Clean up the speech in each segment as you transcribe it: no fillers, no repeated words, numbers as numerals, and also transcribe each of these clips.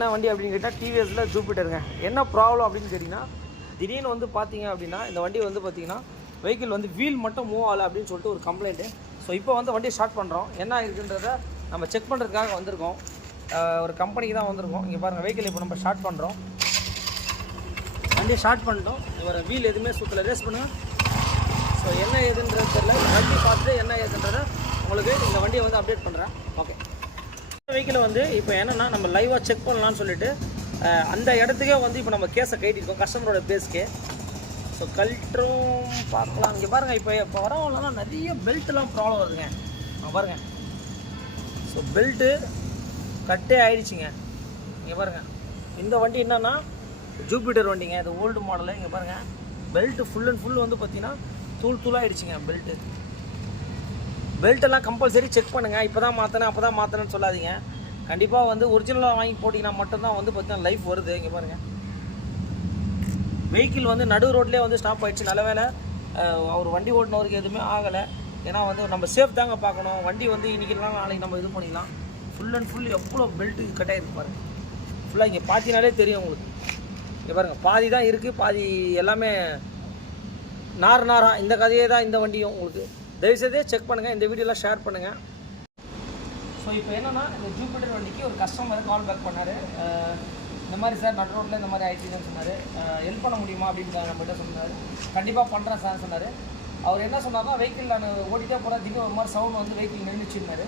என்ன வண்டி அப்படின்னு கேட்டால் டிவிஎஸில் ஜூபிட்டருங்க. என்ன ப்ராப்ளம் அப்படின்னு கேட்டிங்கன்னா, திடீர்னு வந்து பார்த்தீங்க அப்படின்னா இந்த வண்டி வந்து பார்த்தீங்கன்னா வெஹிக்கிள் வந்து வீல் மட்டும் மூவ் ஆகலை அப்படின்னு சொல்லிட்டு ஒரு கம்ப்ளைண்ட்டு. ஸோ இப்போ வந்து வண்டியை ஸ்டார்ட் பண்ணுறோம். என்ன இருக்குன்றதை நம்ம செக் பண்ணுறதுக்காக வந்திருக்கோம். ஒரு கம்பெனிக்கு தான் வந்திருக்கோம். இங்கே பாருங்கள், வெஹிக்கிள் இப்போ நம்ம ஸ்டார்ட் பண்ணுறோம். வண்டியை ஸ்டார்ட் பண்ணிட்டோம். இவரை வீல் எதுவுமே சுற்றலை. ரேஸ் பண்ணுங்கள். ஸோ என்ன ஏதுன்றது தெரியல. வண்டி பார்த்துட்டு என்ன ஏதுன்றதை உங்களுக்கு இந்த வண்டியை வந்து அப்டேட் பண்ணுறேன். ஓகே, வெஹிக்கிளை வந்து இப்போ என்னென்னா நம்ம லைவாக செக் பண்ணலான்னு சொல்லிட்டு அந்த இடத்துக்கே வந்து இப்போ நம்ம கேஸை கைட்டிருக்கோம், கஸ்டமரோட பேஸ்க்கு. ஸோ கல்ட்ரும் பார்க்கலாம். இங்கே பாருங்கள், இப்போ வரவங்களாம் நிறைய பெல்ட்லாம் ப்ராப்ளம் வருதுங்க. பாருங்கள், ஸோ பெல்ட்டு கட்டே ஆகிடுச்சிங்க. இங்கே பாருங்கள், இந்த வண்டி என்னென்னா ஜூபிட்டர் வண்டிங்க, இது ஓல்டு மாடலு. இங்கே பாருங்கள், பெல்ட்டு ஃபுல் அண்ட் ஃபுல் வந்து பார்த்தீங்கன்னா தூளாகிடுச்சிங்க. பெல்ட்டெல்லாம் கம்பல்சரி செக் பண்ணுங்கள். இப்போ தான் மாற்றினேன் அப்போ தான் மாற்றினேன்னு சொல்லாதீங்க. கண்டிப்பாக வந்து ஒரிஜினலாக வாங்கி போட்டிங்கன்னா மட்டும்தான் வந்து பார்த்தீங்கன்னா லைஃப் வருது. இங்கே பாருங்கள், வெஹிக்கிள் வந்து நடு ரோட்லேயே வந்து ஸ்டாப் ஆகிடுச்சு. நல்ல வேலை அவர் வண்டி ஓட்டினவருக்கு எதுவுமே ஆகலை. ஏன்னா வந்து நம்ம சேஃப் தாங்க பார்க்கணும். வண்டி வந்து இன்றைக்கிலாம் நாளைக்கு நம்ம இது பண்ணிக்கலாம். ஃபுல் அண்ட் ஃபுல் எவ்வளோ பெல்ட்டு கட் ஆகிருக்கு பாருங்கள். ஃபுல்லாக இங்கே பார்த்தீங்கனாலே தெரியும் உங்களுக்கு. இங்கே பாருங்கள், பாதி தான் இருக்குது, பாதி எல்லாமே நாராக. இந்த கதையே தான் இந்த வண்டியும். உங்களுக்கு தயவுசெய்து செக் பண்ணுங்கள், இந்த வீடியோலாம் ஷேர் பண்ணுங்கள். ஸோ இப்போ என்னென்னா இந்த ஜூபிட்டர் வண்டிக்கு ஒரு கஸ்டமர் கால் பேக் பண்ணார். இந்த மாதிரி சார் நட் ரோட்டில் இந்த மாதிரி ஆயிடுச்சுன்னு சொன்னார். ஹெல்ப் பண்ண முடியுமா அப்படின்னு நம்மகிட்ட சொன்னார். கண்டிப்பாக பண்ணுறேன் சார் சொன்னார். அவர் என்ன சொன்னார்னா, வெஹிக்கிள் நான் ஓடிட்டே போகிறேன், திடீர்னு ஒரு மாதிரி சவுண்ட் வந்து வெஹிக்கிள் நின்றுச்சுன்னாரு.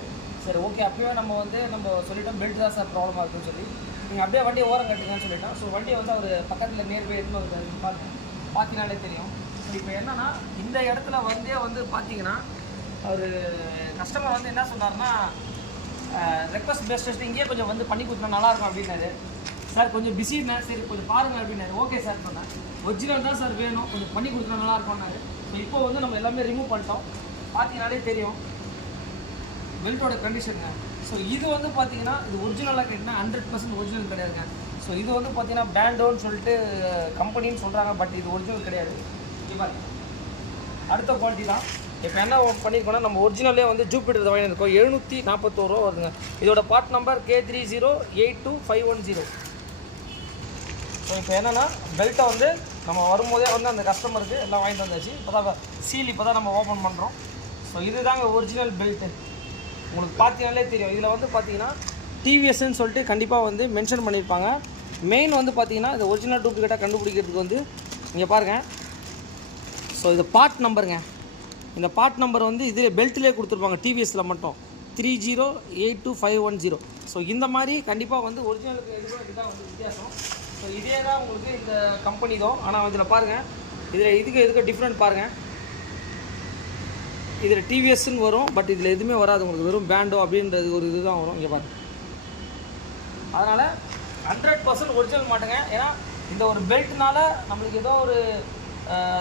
சரி ஓகே, அப்போயே நம்ம வந்து நம்ம சொல்லிட்டோம் பெல்ட் தான் சார் ப்ராப்ளமாக இருக்குன்னு சொல்லி, நீங்கள் அப்படியே வண்டியை ஓரம் கட்டுங்கன்னு சொல்லிட்டோம். ஸோ வண்டியை வந்து அவர் பக்கத்தில் நியர்பை எடுத்து பார்த்தீங்கனாலே தெரியும். ஸோ இப்போ என்னென்னா இந்த இடத்துல வந்து பார்த்தீங்கன்னா அவர் கஸ்டமர் வந்து என்ன சொன்னார்னா, ரெக்வஸ்ட் பேஸ்ட் இங்கேயே கொஞ்சம் வந்து பண்ணி கொடுத்தா நல்லாயிருக்கும் அப்படின்னாரு. சார் கொஞ்சம் பிஸின்னா, சரி கொஞ்சம் பாருங்கள் அப்படின்னாரு. ஓகே சார் சொன்னேன். ஒரிஜினல் தான் சார் வேணும், கொஞ்சம் பண்ணி கொடுத்தா நல்லாயிருக்கும்னாரு. ஸோ இப்போ வந்து நம்ம எல்லாமே ரிமூவ் பண்ணிட்டோம். பார்த்தீங்கனாலே தெரியும் பெல்ட்டோட கண்டிஷனுங்க. ஸோ இது வந்து பார்த்தீங்கன்னா இது ஒரிஜினலாக கேட்டிங்கன்னா 100% ஒரிஜினல் கிடையாதுங்க. ஸோ இது வந்து பார்த்தீங்கன்னா பேண்டோன்னு சொல்லிட்டு கம்பெனின்னு சொல்கிறாங்க, பட் இது ஒரிஜினல் கிடையாது. அடுத்த குவாலிட்டி தான். இப்போ என்ன பண்ணியிருக்கோன்னா, நம்ம ஒரிஜினலே வந்து ஜூபிட்டர் வாங்கியிருக்கோம். 741 ரூபா வருதுங்க. இதோட பார்ட் நம்பர் K30825110. ஸோ இப்போ என்னென்னா பெல்ட்டை வந்து நம்ம வரும்போதே வந்து அந்த கஸ்டமருக்கு எல்லாம் வாங்கிட்டு வந்தாச்சு. இப்போ தான் சீல் இப்போ தான் நம்ம ஓப்பன் பண்ணுறோம். ஸோ இதுதாங்க ஒரிஜினல் பெல்ட்டு. உங்களுக்கு பார்த்தீங்கனாலே தெரியும். இதில் வந்து பார்த்தீங்கன்னா டிவிஎஸ்ன்னு சொல்லிட்டு கண்டிப்பாக வந்து மென்ஷன் பண்ணியிருப்பாங்க. மெயின் வந்து பார்த்தீங்கன்னா இந்த ஒரிஜினல் டூப்ளிகேட்டாக கண்டுபிடிக்கிறதுக்கு வந்து இங்கே பாருங்கள். ஸோ இது பார்ட் நம்பருங்க. இந்த பார்ட் நம்பர் வந்து இது பெல்ட்லேயே கொடுத்துருப்பாங்க டிவிஎஸில் மட்டும் 30825110. ஸோ இந்த மாதிரி கண்டிப்பாக வந்து ஒரிஜினலுக்கு இதுதான் வந்து வித்தியாசம். ஸோ இதே தான் உங்களுக்கு இந்த கம்பெனி தான். ஆனால் இதில் பாருங்கள், இதில் இதுக்கு டிஃப்ரெண்ட் பாருங்கள். இதில் டிவிஎஸ்ன்னு வரும், பட் இதில் எதுவுமே வராது உங்களுக்கு. வெறும் பேண்டோ அப்படின்றது ஒரு இது தான் வரும். இங்கே பாருங்கள், அதனால் 100% ஒரிஜினல் மாட்டேங்க. ஏன்னா இந்த ஒரு பெல்ட்னால நம்மளுக்கு ஏதோ ஒரு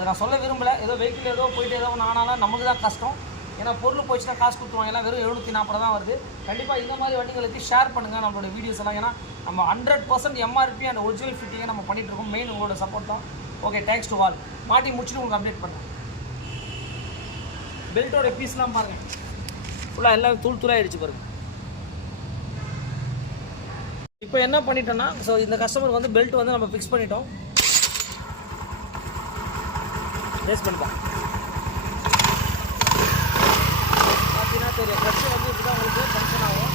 நான் சொல்ல விரும்பலை, ஏதோ வெஹிக்கிள் ஏதோ போயிட்டு ஏதோ ஒன்று ஆனாலும் நமக்கு தான் கஷ்டம். ஏன்னா பொருள் போயிடுச்சுன்னா காசு கொடுத்துருவாங்க. எல்லாம் வெறும் 740 தான் வருது. கண்டிப்பாக இந்த மாதிரி வண்டிகளுக்கு ஷேர் பண்ணுங்கள் நம்மளோட வீடியோஸ் எல்லாம். ஏன்னா நம்ம 100% எம்ஆர்பி அண்ட் ஒரிஜினல் ஃபிட்டிங்கை நம்ம பண்ணிகிட்டு இருக்கோம். மெயின் உங்களோட சப்போர்ட் தான். Okay, thanks to all. மாட்டி முடிச்சுட்டு உங்களுக்கு அப்டேட் பண்ணுறேன். பெல்ட்டோட பீஸ்லாம் பாருங்கள், ஃபுல்லாக எல்லாம் தூளாகிடுச்சு பாருங்கள். இப்போ என்ன பண்ணிட்டோன்னா, ஸோ இந்த கஸ்டமருக்கு வந்து பெல்ட் வந்து நம்ம ஃபிக்ஸ் பண்ணிட்டோம். ரேஸ் பண்ணிட்டோம். பார்த்தீங்கன்னா தெரியும், கிளட்ச் வந்து இப்படி தான் உங்களுக்கு ஃபங்க்ஷன் ஆகும்.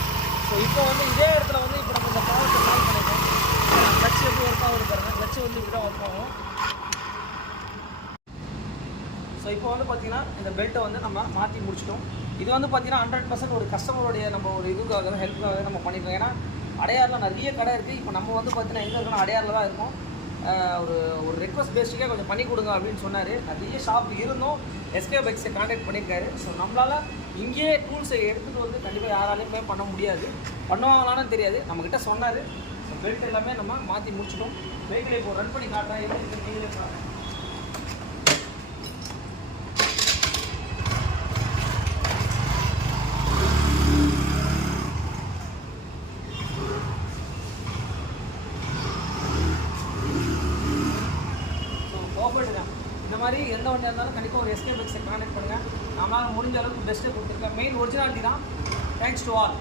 ஸோ இப்போ வந்து இதே இடத்துல வந்து இப்போ நம்ம இந்த ப்ராடக்ட்டை கால் பண்ணிட்டோம். கிளட்ச் எப்படி ஒர்க் ஆகுது பாருங்கள். கிளட்ச் வந்து இப்படி தான் ஒர்க் ஆகும். ஸோ இப்போ வந்து பார்த்தீங்கன்னா இந்த பெல்ட்டை வந்து நம்ம மாற்றி முடிச்சிட்டோம். இது வந்து பார்த்தீங்கன்னா 100% ஒரு கஸ்டமருடைய நம்ம ஒரு இதுக்காக ஹெல்ப்புக்காக நம்ம பண்ணியிருக்கோம். ஏன்னா அடையாரில் நிறைய கடை இருக்குது. இப்போ நம்ம வந்து பார்த்தீங்கன்னா எங்கே இருக்கணும், அடையாரில் தான் இருக்கும். ஒரு ரெக்வஸ்ட் பேஸ்டிக்காக கொஞ்சம் பண்ணி கொடுங்க அப்படின்னு சொன்னார். நிறைய ஷாப் இருந்தும் எஸ்கே பைக்ஸை கான்டாக்ட் பண்ணியிருக்காரு. ஸோ நம்மளால் இங்கேயே டூல்ஸை எடுத்துகிட்டு வந்து கண்டிப்பாக யாராலையுமே பண்ண முடியாது. பண்ணுவாங்களான்னு தெரியாது. நம்மக்கிட்ட சொன்னார். ஸோ பெல்ட் எல்லாமே நம்ம மாற்றி முடிச்சிட்டோம். வெஹிக்கிளை இப்போ ரன் பண்ணி காட்டுறேன். எப்படி நீங்களே பாருங்கள். இந்த மாதிரி எந்த வண்டியாக இருந்தாலும் கண்டிப்பாக ஒரு எஸ்கே பைக்ஸை கான்டாக்ட் பண்ணுங்கள். நம்மளால் முடிஞ்ச அளவுக்கு பெஸ்ட்டே கொடுத்துருக்கேன். மெயின் ஒரிஜினாலிட்டி தான். Thanks to all.